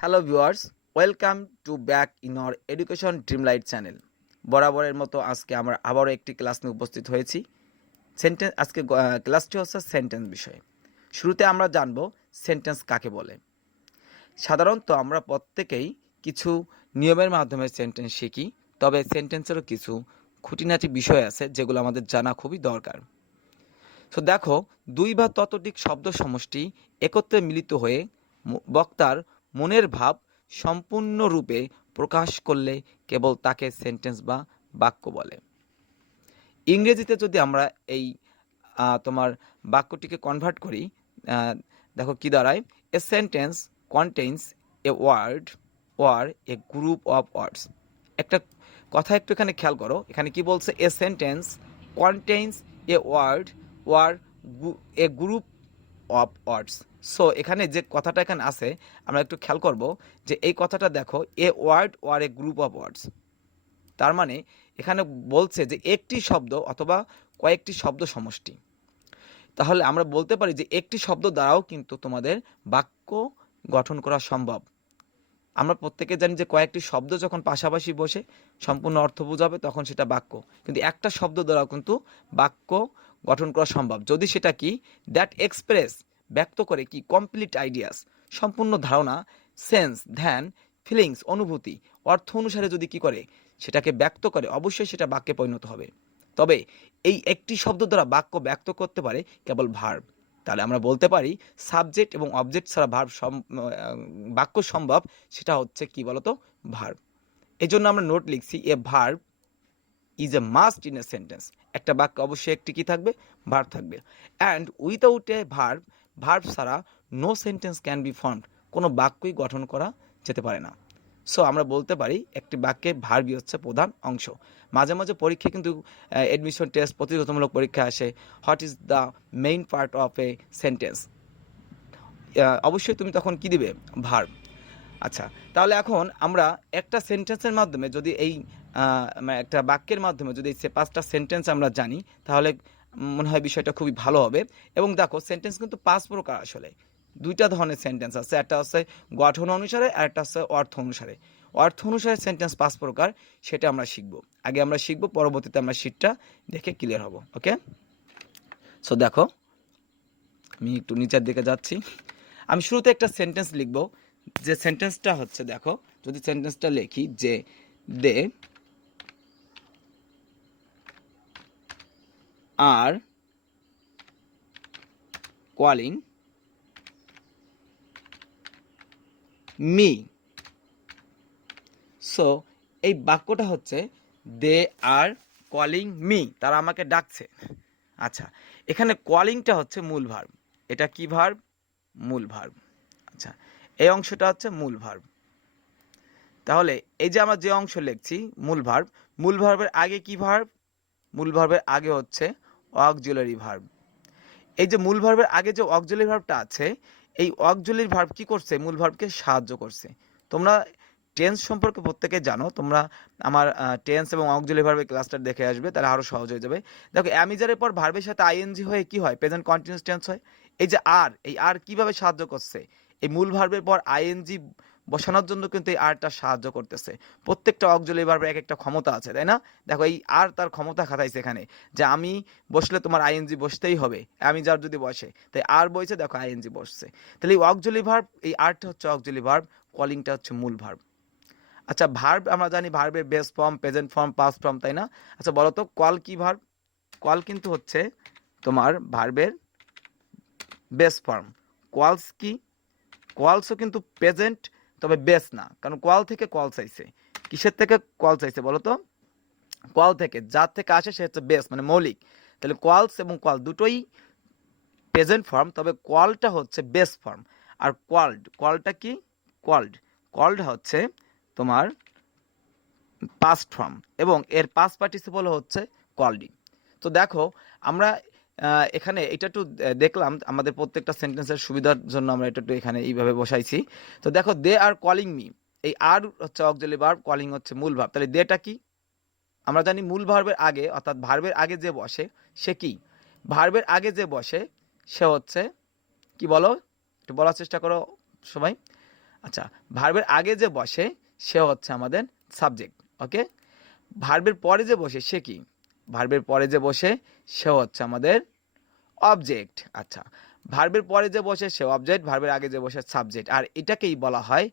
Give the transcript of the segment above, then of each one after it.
Hello viewers, welcome to back in our education dream light channel. বরাবরের মতো আজকে আমরা আবারও একটি ক্লাস নিয়ে উপস্থিত হয়েছি। আজকে ক্লাসটি হচ্ছে সেন্টেন্স বিষয়ে। শুরুতে আমরা জানব সেন্টেন্স কাকে বলে। সাধারণত আমরা প্রত্যেকেই কিছু নিয়মের মাধ্যমে সেন্টেন্স শিখি, তবে সেন্টেন্সেরও কিছু খুঁটিনাটি বিষয় আছে যেগুলো আমাদের জানা খুবই দরকার। তো দেখো, দুই বা ততোধিক শব্দ সমষ্টি একত্রে মিলিত হয়ে বক্তার মনের ভাব সম্পূর্ণরূপে প্রকাশ করলে কেবল তাকে সেন্টেন্স বা বাক্য বলে। ইংরেজিতে যদি আমরা এই তোমার বাক্যটিকে কনভার্ট করি, আহ, দেখো কি দাঁড়ায়, a sentence contains a word or a group of words. একটা কথা একটু এখানে খেয়াল করো, এখানে কি বলছে, a sentence contains a word or a group of words. So এখানে যে কথাটা এখানে আছে আমরা একটু খেয়াল করব যে এই কথাটা দেখো, a word or a group of words, তার মানে এখানে বলছে যে একটি শব্দ অথবা কয়েকটি শব্দ সমষ্টি। তাহলে আমরা বলতে পারি যে একটি শব্দ দ্বারাও কিন্তু তোমাদের বাক্য গঠন করা সম্ভব। আমরা প্রত্যেকে জানি যে কয়েকটি শব্দ যখন পাশাপাশি বসে সম্পূর্ণ অর্থ বোঝাবে তখন সেটা বাক্য, কিন্তু একটা শব্দ দ্বারাও কিন্তু বাক্য গঠন করা সম্ভব যদি সেটা কি, দ্যাট এক্সপ্রেস, ব্যক্ত করে কি, কমপ্লিট আইডিয়াস, সম্পূর্ণ ধারণা, সেন্স, ধ্যান, ফিলিংস, অনুভূতি, অর্থ অনুসারে যদি কি করে সেটাকে ব্যক্ত করে, অবশ্যই সেটা বাক্যে পরিণত হবে। তবে এই একটি শব্দ দ্বারা বাক্য ব্যক্ত করতে পারে কেবল ভার্ব। তাহলে আমরা বলতে পারি সাবজেক্ট এবং অবজেক্ট ছাড়া বাক্য সম্ভব, সেটা হচ্ছে কি বলতো, ভার্ব। এই জন্য আমরা নোট লিখছি, a verb is a must in a sentence. একটা বাক্যে অবশ্যই একটি কি থাকবে, ভার্ব থাকবে। And without a verb, verb ছাড়া no sentence can be formed, কোনো বাক্যই গঠন করা যেতে পারে না। সো আমরা বলতে পারি একটি বাক্যে ভার্বই হচ্ছে প্রধান অংশ। মাঝে মাঝে পরীক্ষা কিন্তু অ্যাডমিশন টেস্ট, প্রতিযোগিতামূলক পরীক্ষা আসে, what is the main part of a sentence, অবশ্যই তুমি তখন কি দিবে, ভার্ব। আচ্ছা, তাহলে এখন আমরা একটা সেন্টেন্সের মাধ্যমে যদি এই মানে একটা বাক্যের মাধ্যমে যদি সে 5টা সেন্টেন্স আমরা জানি, তাহলে মনে হয় বিষয়টা খুবই ভালো হবে। এবং দেখো, সেন্টেন্স কিন্তু 5 প্রকার আসলে। 2টা ধরনের সেন্টেন্স আছে, একটা হচ্ছে গঠন অনুসারে আর একটা হচ্ছে অর্থ অনুসারে। অর্থ অনুসারে সেন্টেন্স 5 প্রকার, সেটা আমরা শিখব। আগে আমরা শিখব, পরবর্তীতে আমরা শীটটা দেখে ক্লিয়ার হব। ওকে, সো দেখো, আমি একটু নিচের দিকে যাচ্ছি। আমি শুরুতে একটা সেন্টেন্স লিখব, যে সেন্টেন্সটা হচ্ছে, দেখো যদি সেন্টেন্সটা লিখি যে দে আর কলিং মি। সো এই বাক্যটা হচ্ছে দে আর কলিং মি, তারা আমাকে ডাকছে। আচ্ছা, এখানে কলিংটা হচ্ছে মূল ভার্ব। এটা কি ভার্ব, মূল ভার্ব। আচ্ছা, এই অংশটা হচ্ছে মূল ভার্ব। তাহলে এই যে আমরা যে অংশ লিখছি মূল ভার্ব, মূল ভার্বের আগে কি ভার্ব, মূল ভার্বের আগে হচ্ছে অক্সিলারি ভার্ব। এই যে মূল ভার্বের আগে যে অক্সিলারি ভার্বটা আছে, এই অক্সিলারি ভার্ব কি করছে, মূল ভার্বকে সাহায্য করছে। তোমরা টেন্স সম্পর্কে প্রত্যেকে জানো, তোমরা আমার টেন্স এবং অক্সিলারি ভার্বের ক্লাসটা দেখে আসবে, তাহলে আরও সহজ হয়ে যাবে। দেখো, অ্যামিজারের পর ভার্বের সাথে আইএনজি হয়ে কি হয়, প্রেজেন্ট কন্টিনিউয়াস টেন্স হয়। এই যে আর, এই আর কিভাবে সাহায্য করছে, এই মূল ভার্বের পর আইএনজি বসানোর জন্য কিন্তু এই আরটা সাহায্য করতেছে। প্রত্যেকটা অক্সিলারি ভার্বের এক একটা ক্ষমতা আছে, তাই না? দেখো, এই আর তার ক্ষমতা খাটাইছে এখানে, যে আমি বসলে তোমার আইএনজি বসতেই হবে, আমি যার যদি বসে, তাই আর বইছে, দেখো আইএনজি বসছে। তাহলে এই অক্সিলারি ভার্ব, এই আরটা হচ্ছে অক্সিলারি ভার্ব, কলিংটা হচ্ছে মূল ভার্ব। আচ্ছা, ভার্ব আমরা জানি ভার্বের base form, present form, past form, তাই না? আচ্ছা বলো তো, কল কি ভার্ব? কল কিন্তু হচ্ছে তোমার ভার্বের বেস ফর্ম। কলস কি? কলসও কিন্তু প্রেজেন্ট, তবে বেস না, কারণ কল থেকে কল চাইছে। কিসের থেকে কল চাইছে বলো তো? কল থেকে, যার থেকে আসে সে হচ্ছে বেস, মানে মৌলিক। তাহলে কলস এবং কল দুটোই প্রেজেন্ট ফর্ম, তবে কলটা হচ্ছে বেস ফর্ম। আর কলটা কি? কল্ড, কল্ড হচ্ছে তোমার পাস্ট ফর্ম, এবং এর পাস্ট পার্টিসিপল হচ্ছে কল্ডিং। তো দেখো, আমরা এখানে এটা একটু দেখলাম, আমাদের প্রত্যেকটা সেন্টেন্সের সুবিধার জন্য আমরা এটা একটু এখানে এইভাবে বসাইছি। তো দেখো, দে আর কলিং মি, এই আর হচ্ছে অক্সিলারি ভার্ব, কলিং হচ্ছে মূল ভার্ব। তাহলে দেটা কি? আমরা জানি মূল ভার্বের আগে, অর্থাৎ ভার্বের আগে যে বসে সে কি, ভার্বের আগে যে বসে সে হচ্ছে কি, বলো একটু বলার চেষ্টা করো সবাই। আচ্ছা, ভার্বের আগে যে বসে সে হচ্ছে আমাদের সাবজেক্ট। ওকে, ভার্বের পরে যে বসে সে কি? ভার্বের পরে যে বসে সে হচ্ছে আমাদের অবজেক্ট। আচ্ছা, ভার্বের পরে যে বসে সে অবজেক্ট, ভার্বের আগে যে বসে সাবজেক্ট, আর এটাকেই বলা হয়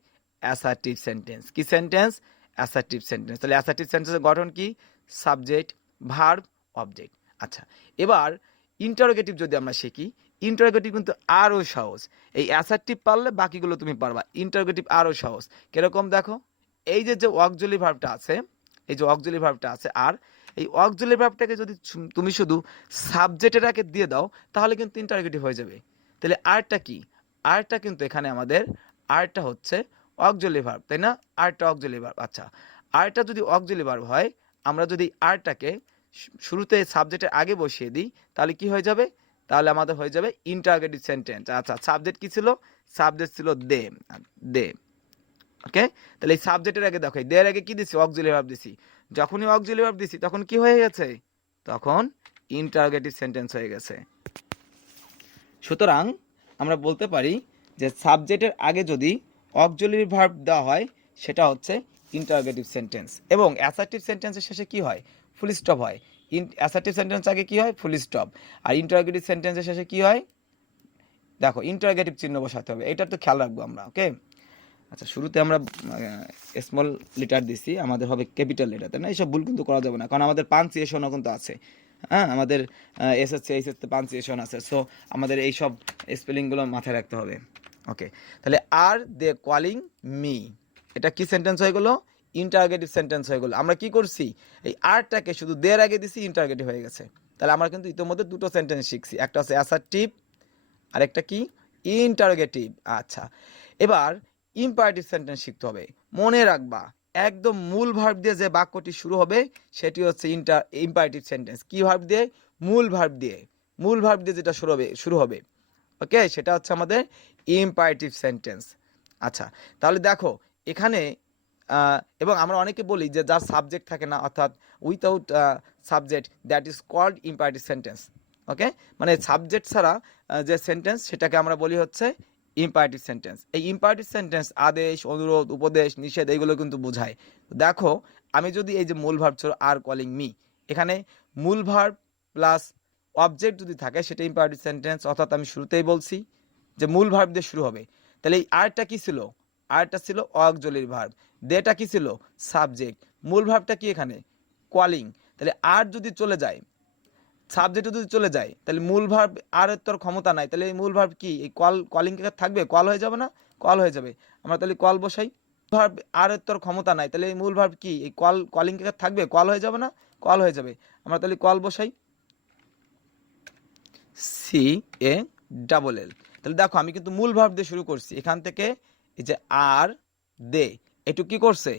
অ্যাসার্টিভ সেন্টেন্স। কি সেন্টেন্স? Assertive sentence. তাহলে অ্যাসার্টিভ সেন্টেন্সের গঠন কি? Subject, verb, object. আচ্ছা, এবার ইন্টারোগেটিভ যদি আমরা শিখি, ইন্টারোগেটিভ কিন্তু আরও সহজ। এই অ্যাসার্টিভ পারলে বাকিগুলো তুমি পারবা, ইন্টারোগেটিভ আরও সহজ। কিরকম দেখো, এই যে যে অক্সিলারি ভার্বটা আছে, এই যে অক্সিলারি ভার্বটা আছে, আর এই অক্সিলারি ভার্বটাকে যদি তুমি শুধু সাবজেক্টের আগে দিয়ে দাও তাহলে কিন্তু ইন্টারোগেটিভ হয়ে যাবে। তাহলে আরটা কি? আরটা কিন্তু এখানে আমাদের আরটা হচ্ছে অক্সিলারি ভার্ব, তাই না? আরটা অক্সিলারি ভার্ব। আচ্ছা, আরটা যদি অক্সিলারি ভার্ব হয়, আমরা যদি আরটাকে শুরুতে সাবজেক্টের আগে বসিয়ে দিই তাহলে কি হয়ে যাবে? তাহলে আমাদের হয়ে যাবে ইন্টারোগেটিভ সেন্টেন্স। আচ্ছা, সাবজেক্ট কি ছিল? সাবজেক্ট ছিল দে, দে। ওকে, তাহলে এই সাবজেক্টের আগে দেখো, দেয়ার আগে কি দিছি? অক্সিলারি ভার্ব দিছি। যখনই অক্সিলারি ভার্ব দিছি তখন কি হয়ে গেছে? তখন ইন্টারোগেটিভ সেন্টেন্স হয়ে গেছে। সুতরাং আমরা বলতে পারি যে সাবজেক্টের আগে যদি অক্সিলারি ভার্ব দেওয়া হয় সেটা হচ্ছে ইন্টারোগেটিভ সেন্টেন্স, এবং অ্যাসার্টিভ সেন্টেন্সের শেষে কি হয়? ফুল স্টপ হয়। অ্যাসার্টিভ সেন্টেন্স আগে কি হয়? Full stop. আর ইন্টারোগেটিভ সেন্টেন্সের শেষে কি হয়? দেখো, ইন্টারোগেটিভ চিহ্ন বসাতে হবে, এটা তো খেয়াল রাখবো আমরা। ওকে, আচ্ছা, শুরুতে আমরা স্মল লেটার দিছি, আমাদের হবে ক্যাপিটাল লেটার, তাই না? এইসব ভুল কিন্তু করা যাবে না, কারণ আমাদের পাঞ্চুয়েশনও কিন্তু আছে। হ্যাঁ, আমাদের এসএসসি এইচএসসি পাঞ্চুয়েশন আছে, সো আমাদের এইসব স্পেলিংগুলো মাথায় রাখতে হবে। ওকে, তাহলে আর দে কলিং মি, এটা কি সেন্টেন্স হয়ে গেলো? ইন্টারোগেটিভ সেন্টেন্স হয়ে গেলো। আমরা কি করছি? এই আরটাকে শুধু দের আগে দিছি, ইন্টারোগেটিভ হয়ে গেছে। তাহলে আমরা কিন্তু ইতিমধ্যে দুটো সেন্টেন্স শিখছি, একটা হচ্ছে অ্যাসার্টিভ আর একটা কি? ইন্টারোগেটিভ। আচ্ছা, এবার ইম্পারেটিভ সেন্টেন্স শিখতে হবে। মনে রাখবা, একদম মূল ভার্ব দিয়ে যে বাক্যটি শুরু হবে সেটি হচ্ছে ইম্পারেটিভ সেন্টেন্স। কি ভার্ব দিয়ে? মূল ভার্ব দিয়ে। মূল ভার্ব দিয়ে যেটা শুরু হবে, ওকে, সেটা হচ্ছে আমাদের ইম্পারেটিভ সেন্টেন্স। আচ্ছা, তাহলে দেখো এখানে এবং আমরা অনেকে বলি যে যার সাবজেক্ট থাকে না, অর্থাৎ without subject, that is called imperative sentence. Okay, মানে সাবজেক্ট ছাড়া যে সেন্টেন্স সেটাকে আমরা বলি হচ্ছে ইম্পারেটিভ সেন্টেন্স। এই ইম্পারেটিভ সেন্টেন্স আদেশ, অনুরোধ, উপদেশ, নিষেধ এগুলো কিন্তু বোঝায়। দেখো, আমি যদি এই যে মূল ভার্ব ছিল আর কলিং মি, এখানে মূল ভার্ব প্লাস অবজেক্ট যদি থাকে সেটা ইম্পারেটিভ সেন্টেন্স, অর্থাৎ আমি শুরুতেই বলছি যে মূল ভার্ব দিয়ে শুরু হবে। তাহলে এই আরটা কি ছিল? আরটা ছিল অক্সিলারি ভার্ব, দেটা কি ছিল? সাবজেক্ট, মূল ভার্বটা কি এখানে? কলিং। তাহলে আর যদি চলে যায়, সাবজেক্টে যদি চলে যায়, তাহলে মূল ভার্ব আর তোর ক্ষমতা নাই, তাহলে এই মূল ভার্ব কি? এই কলিং থাকবে? কল হয়ে যাবে না? কল হয়ে যাবে। আমরা তাহলে কল বসাই। ভার্ব আর তোর ক্ষমতা নাই, তাহলে এই মূল ভার্ব কি? এই কলিং থাকবে? কল হয়ে যাবে না? কল হয়ে যাবে। আমরা তাহলে কল বসাই, CALL। তাহলে দেখো, আমি কিন্তু মূল ভার্ব দিয়ে শুরু করছি, এখান থেকে এই যে আর দে একটু কি করছে?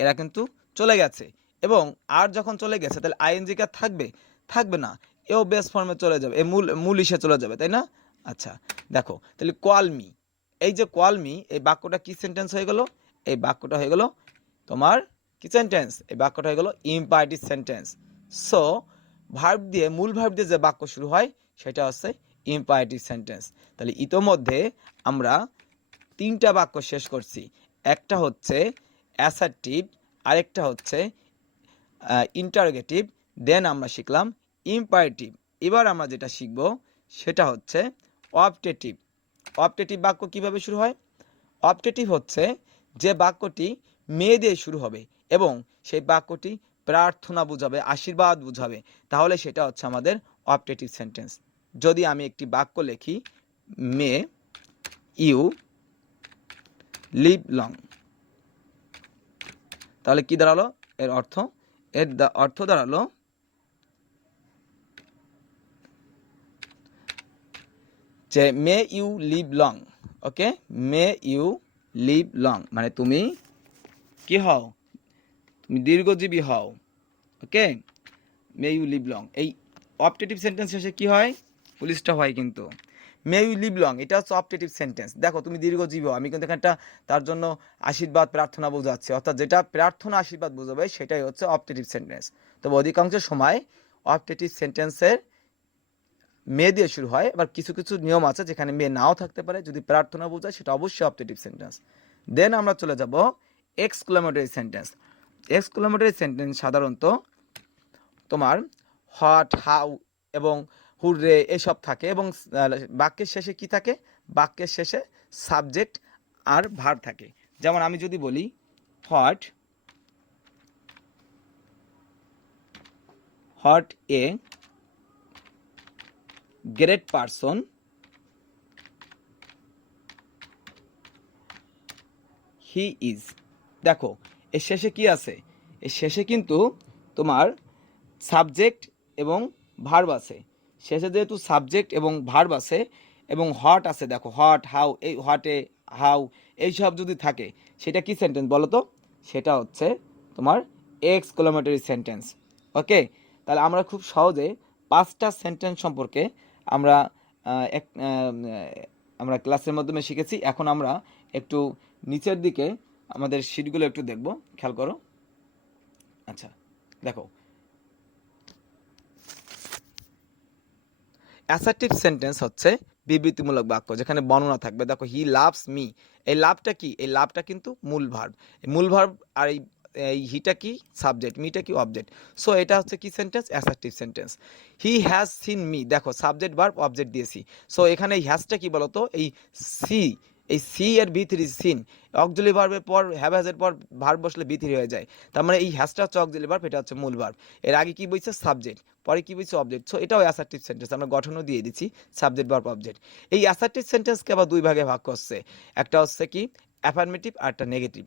এরা কিন্তু চলে গেছে, এবং আর যখন চলে গেছে তাহলে আইএনজি কার থাকবে? থাকবে না, এও বেস ফর্মে চলে যাবে, এই মূল ইসে চলে যাবে, তাই না? আচ্ছা, দেখো, তাহলে কল মি, এই যে কল মি, এই বাক্যটা কি সেন্টেন্স হয়ে গেল? এই বাক্যটা হয়ে গেল তোমার কি সেন্টেন্স? এই বাক্যটা হয়ে গেল ইম্পারেটিভ সেন্টেন্স। সো ভার্ব দিয়ে, মূল ভার্ব দিয়ে যে বাক্য শুরু হয় সেটা হচ্ছে ইম্পারেটিভ সেন্টেন্স। তাহলে ইতোমধ্যে আমরা তিনটা বাক্য শেষ করছি, একটা হচ্ছে অ্যাসার্টিভ, আরেকটা হচ্ছে ইন্টারোগেটিভ, দেন আমরা শিখলাম ইম্পারেটিভ। এবার আমরা যেটা শিখব সেটা হচ্ছে অবজেক্টিভ। অবজেক্টিভ বাক্য কিভাবে শুরু হয়? অবজেক্টিভ হচ্ছে যে বাক্যটি মেয়ে দিয়ে শুরু হবে এবং সেই বাক্যটি প্রার্থনা বুঝাবে, আশীর্বাদ বুঝাবে, তাহলে সেটা হচ্ছে আমাদের অবজেক্টিভ সেন্টেন্স। যদি আমি একটি বাক্য লিখি, মে ইউ লিভ লং, তাহলে কি দাঁড়ালো? এর অর্থ দাঁড়ালো যে may you live long. Okay, may you live long মানে তুমি কি হও? তুমি দীর্ঘজীবী হও। Okay, may you live long. এই অবজেক্টিভ সেন্টেন্স শেষে কি হয়? ফুল স্টপ হয় কিন্তু। মে ইউ লিভ লং এটা হচ্ছে অবজেক্টিভ সেন্টেন্স। দেখো, তুমি দীর্ঘজীবী হও, আমি কিন্তু এখানটা তার জন্য আশীর্বাদ প্রার্থনা বোঝাচ্ছি, অর্থাৎ যেটা প্রার্থনা আশীর্বাদ বোঝাবে সেটাই হচ্ছে অবজেক্টিভ সেন্টেন্স। তবে অধিকাংশ সময় অবজেক্টিভ সেন্টেন্সের মে দিয়ে শুরু হয়, আবার কিছু কিছু নিয়ম আছে যেখানে মে নাও থাকতে পারে, যদি প্রার্থনা বোঝায় সেটা অবশ্যই অবজেক্টিভ সেন্টেন্স। দেন আমরা চলে যাব এক্সক্লেমেটরি সেন্টেন্স। এক্সক্লেমেটরি সেন্টেন্স সাধারণত তোমার হোয়াট, হাউ এবং হুররে এসব থাকে এবং বাক্যের শেষে কি থাকে, বাক্যের শেষে সাবজেক্ট আর ভার্ব থাকে। যেমন আমি যদি বলি what a great person he is. দেখো এর শেষে কি আছে, এর শেষে কিন্তু তোমার সাবজেক্ট এবং ভার্ব আছে। শেষে যেহেতু সাবজেক্ট এবং ভার্ব আছে এবং হট আছে, দেখো হট, হাউ, এই হটে, হাউ এইসব যদি থাকে সেটা কি সেন্টেন্স বলো তো? সেটা হচ্ছে তোমার এক্সক্লেমেটরি সেন্টেন্স। ওকে, তাহলে আমরা খুব সহজে 5টা সেন্টেন্স সম্পর্কে আমরা আমরা ক্লাসের মাধ্যমে শিখেছি। এখন আমরা একটু নিচের দিকে আমাদের শিটগুলো একটু দেখব, খেয়াল করো। আচ্ছা দেখো, অ্যাসার্টিভ সেন্টেন্স হচ্ছে বিবৃতিমূলক বাক্য যেখানে বর্ণনা থাকবে। দেখো হি লাভস মি, এই লাভটা কি? এই লাভটা কিন্তু মূল ভার্ব, মূল ভার্ব, আর এই হিটা কি? সাবজেক্ট, মিটা কি? অবজেক্ট। সো এটা হচ্ছে কি sentence? Assertive sentence. He has seen me, দেখো সাবজেক্ট ভার্ব অবজেক্ট দিয়েছি। সো এখানে এই হ্যাজটা কি বলতো? এই সি, এই সি এর ভিতরে সিন, অক্সিলারি ভার্বের পর হ্যাজের পর ভার্ব বসলে ভিতরে হয়ে যায়। তার মানে এই হ্যাজটা হচ্ছে অক্সিলারি ভার্ব, এটা হচ্ছে মূল ভার্ব। এর আগে কি বলছে? সাবজেক্ট, পরে কি বলছে? অবজেক্ট। সো এটাও অ্যাসার্টিভ সেন্টেন্স, আমরা গঠনও দিয়ে দিচ্ছি সাবজেক্ট ভার্ব অবজেক্ট। এই অ্যাসার্টিভ সেন্টেন্সকে আবার দুই ভাগে ভাগ করছে, একটা হচ্ছে কি অ্যাফার্মেটিভ আর একটা নেগেটিভ।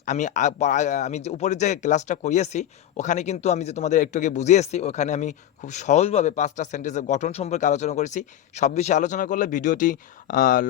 আমি যে উপরের যে ক্লাসটা করিয়েছি ওখানে কিন্তু আমি যে তোমাদের একটু আগে বুঝিয়েছি, ওখানে আমি খুব সহজভাবে 5টা সেন্টেন্সের গঠন সম্পর্কে আলোচনা করেছি। সব বিষয়ে আলোচনা করলে ভিডিওটি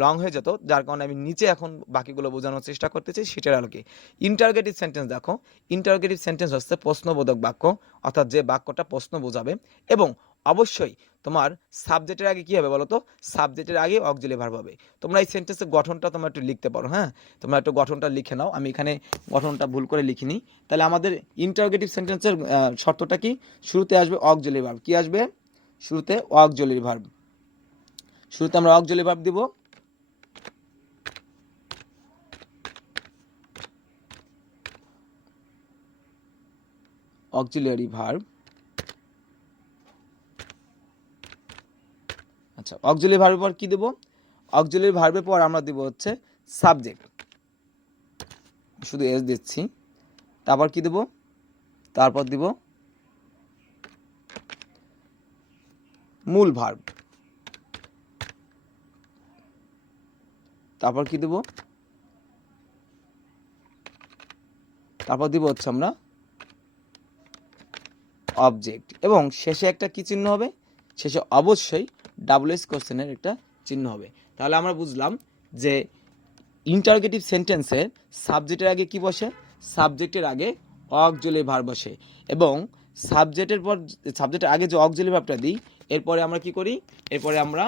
লং হয়ে যেত, যার কারণে আমি নিচে এখন বাকিগুলো বোঝানোর চেষ্টা করতেছি সেটার আলোকে। ইন্টারগেটিভ সেন্টেন্স দেখো, ইন্টারগেটিভ সেন্টেন্স হচ্ছে প্রশ্নবোধক বাক্য, অর্থাৎ যে বাক্যটা প্রশ্ন বোঝাবে এবং অবশ্যই তোমার সাবজেক্টের আগে কি হবে বলো তো? সাবজেক্টের আগে অক্সিলারি ভার্ব হবে। তোমরা এই সেন্টেন্সের গঠনটা তোমরা একটু লিখতে পারো, হ্যাঁ তোমরা একটু গঠনটা লিখে নাও, আমি এখানে গঠনটা ভুল করে লিখিনি। তাহলে আমাদের ইন্টারগেটিভ সেন্টেন্সের শর্তটা কি? শুরুতে আসবে অক্সিলারি ভার্ব। কি আসবে? শুরুতে অক্সিলারি ভার্ব। শুরুতে আমরা অক্সিলারি ভার্ব দিব। Auxiliary verb. আচ্ছা, অক্সিলারি ভার্বের পর কি দেব? অক্সিলারি ভার্বের পর আমরা দিব হচ্ছে সাবজেক্ট, শুধু এস দিচ্ছি। তারপর কি দেব? তারপর দিব মূল ভার্ব। তারপর কি দেব? তারপর দিব হচ্ছে আমরা অবজেক্ট, এবং শেষে একটা কি চিহ্ন হবে? শেষে অবশ্যই ডাবল-এস কোশ্চেনের একটা চিহ্ন হবে। তাহলে আমরা বুঝলাম যে ইন্টারগেটিভ সেন্টেন্সে সাবজেক্টের আগে কি বসে? সাবজেক্টের আগে অক্সিলারি ভার্ব বসে, এবং সাবজেক্টের পর, সাবজেক্টের আগে যে অক্সিলারি ভার্বটা দিই এরপরে আমরা কি করি? এরপরে আমরা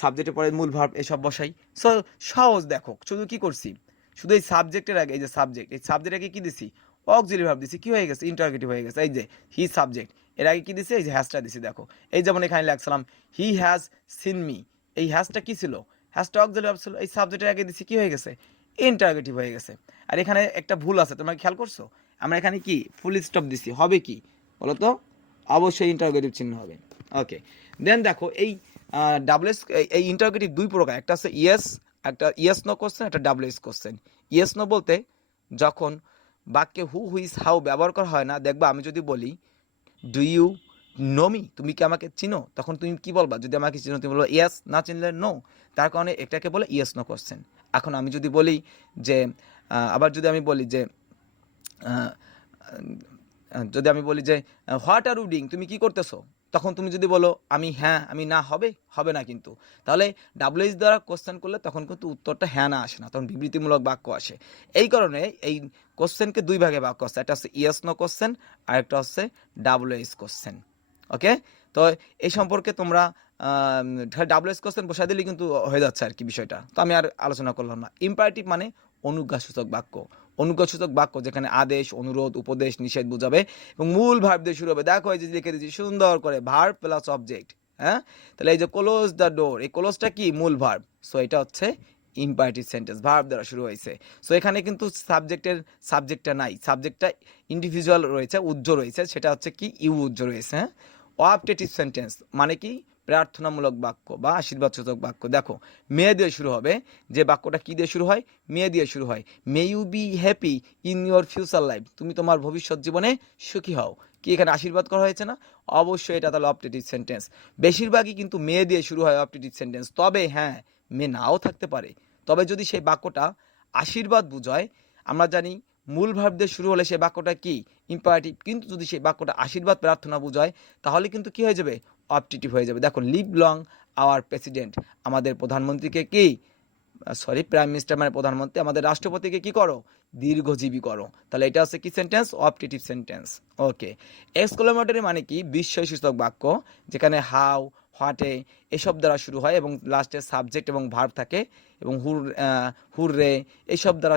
সাবজেক্টের পরে মূল ভার্ব এসব বসাই। সো সহজ, দেখো শুধু কি করছি, শুধু এই সাবজেক্টের আগে, এই যে সাবজেক্ট, এই সাবজেক্টের আগে কি দিছি? অক্সিলারি ভার্ব দিছি। কি হয়ে গেছে? ইন্টারগেটিভ হয়ে গেছে। এই যে হি সাবজেক্ট, এর আগে কি দিছি? এই যে হ্যাজটা দিছি। দেখো এই যেমন এখানে লিখছিলাম হি হ্যাজ সিন মি, এই হ্যাজটা কি ছিল? হ্যাজটা অক্সিলারি ভার্ব ছিল, এই সাবজেক্টের আগে দিছি, কি হয়ে গেছে? ইন্টারগেটিভ হয়ে গেছে। আর এখানে একটা ভুল আছে, তোমরা খেয়াল করছো? আমরা এখানে কি ফুল স্টপ দিছি, হবে কি বলো তো? অবশ্যই ইন্টারগেটিভ চিহ্ন হবে। ওকে, দেন দেখো এই ডাবল-এস, এই ইন্টারগেটিভ দুই প্রকার, একটা আছে ইয়েস, একটা ইয়েস নো কোশ্চেন, একটা ডাবল-এস কোশ্চেন। ইয়েস নো বলতে যখন বাক্যে হু, হুইজ, হাউ ব্যবহার করা হয় না। দেখবা আমি যদি বলি ডু ইউ নো মি, তুমি কি আমাকে চিনো, তখন তুমি কি বলবা? যদি আমাকে চিনো তুমি বলবো ইয়েস, না চিনলে নো। তার কারণে এটাকে বলে ইয়েস নো কোশ্চেন। এখন আমি যদি বলি যে আবার যদি আমি বলি যে যদি আমি বলি যে হোয়াট আর ইউ ডুইং, তুমি কি করতেছো, তখন তুমি যদি বলো আমি হ্যাঁ, আমি না, হবে? হবে না কিন্তু। তাহলে ডাবল-এস দ্বারা কোশ্চেন করলে তখন কিন্তু উত্তরটা হ্যাঁ না আসে না, তখন বিবৃতিমূলক বাক্য আসে। এই কারণে এই কোশ্চেনকে দুই ভাগে ভাগ করছে, একটা হচ্ছে ইয়েস নো কোশ্চেন আর একটা হচ্ছে ডাবল-এস কোশ্চেন। ওকে, তো এই সম্পর্কে তোমরা ডাবল-এস কোশ্চেন বসাই দিলেই কিন্তু হয়ে যাচ্ছে আর কি বিষয়টা, তো আমি আর আলোচনা করলাম না। ইম্পারেটিভ মানে অনুজ্ঞাসূচক বাক্য। অনুজ্ঞাসূচক বাক্য যেখানে আদেশ, অনুরোধ, উপদেশ, নিষেধ বোঝাবে এবং মূল ভার্ব দিয়ে শুরু হবে। দেখো এই যে লিখে দিচ্ছি সুন্দর করে, ভার্ব প্লাস অবজেক্ট। হ্যাঁ, তাহলে এই যে ক্লোজ দ্য ডোর, এই ক্লোজটা কি? মূল ভার্ব। সো এটা হচ্ছে ইম্পারেটিভ সেন্টেন্স, ভার্ব দ্বারা শুরু হয়েছে। সো এখানে কিন্তু সাবজেক্টটা নাই, সাবজেক্টটা ইন্ডিভিজুয়াল রয়েছে, উজ্জ রয়েছে, সেটা হচ্ছে কি ইউ উজ্জ রয়েছে। হ্যাঁ, অপটেটিভ সেন্টেন্স মানে কি প্রার্থনামূলক বাক্য বা আশীর্বাদসূচক বাক্য। দেখো মে দিয়ে শুরু হবে, যে বাক্যটা কি দিয়ে শুরু হয়, মে দিয়ে শুরু হয়। May you be happy in your future life, তুমি তোমার ভবিষ্যৎ জীবনে সুখী হও। কি এখানে আশীর্বাদ করা হয়েছে না? অবশ্যই এটা তাহলে অপটেটিভ সেন্টেন্স। বেশিরভাগই কিন্তু মে দিয়ে শুরু হয় অপটেটিভ সেন্টেন্স, তবে হ্যাঁ মে নাও থাকতে পারে। তবে যদি সেই বাক্যটা আশীর্বাদ বুঝায়, আমরা জানি মূল ভার্ব দিয়ে শুরু হলে সেই বাক্যটা কি ইম্পারেটিভ, কিন্তু যদি সেই বাক্যটা আশীর্বাদ প্রার্থনা বুঝায় তাহলে কিন্তু কি হয়ে যাবে, অপটেটিভ হয়ে যাবে। দেখো লিভ লং আওয়ার প্রেসিডেন্ট, আমাদের প্রধানমন্ত্রীকে কি প্রাইম মিনিস্টার মানে প্রধানমন্ত্রী, আমাদের রাষ্ট্রপতিকে কি করো, দীর্ঘজীবী করো। তাহলে এটা হচ্ছে কি সেন্টেন্স, অপটেটিভ সেন্টেন্স। ওকে, এক্সক্লেমেটরি মানে কি বিস্ময়সূচক বাক্য, যেখানে হাউ, হোয়াটে এসব দ্বারা শুরু হয় এবং লাস্টে সাবজেক্ট এবং ভার্ব থাকে এবং হুররে এইসব দ্বারা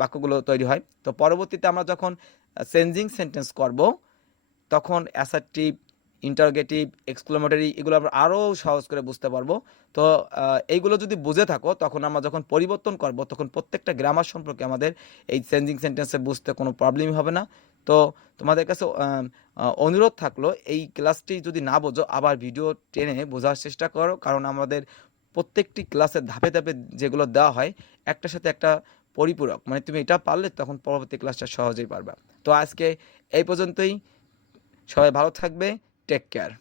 বাক্যগুলো তৈরি হয়। তো পরবর্তীতে আমরা যখন চেঞ্জিং সেন্টেন্স করব তখন অ্যাসার্টিভ, ইন্টারোগেটিভ, এক্সক্লেমেটরি এগুলো আমরা আরও সহজ করে বুঝতে পারবো। তো এইগুলো যদি বুঝে থাকো তখন আমরা যখন পরিবর্তন করব তখন প্রত্যেকটা গ্রামার সম্পর্কে আমাদের এই চেঞ্জিং সেন্টেন্সে বুঝতে কোনো প্রবলেমই হবে না। তো তোমাদের কাছে অনুরোধ থাকলো এই ক্লাসটি যদি না বোঝো আবার ভিডিও টেনে বোঝার চেষ্টা করো, কারণ আমাদের প্রত্যেকটি ক্লাসের ধাপে ধাপে যেগুলো দেওয়া হয় একটার সাথে একটা পরিপূরক, মানে তুমি এটা পারলে তখন পরবর্তী ক্লাসটা সহজেই পারবা। তো আজকে এই পর্যন্তই, সবাই ভালো থাকবে, টেক কেয়ার।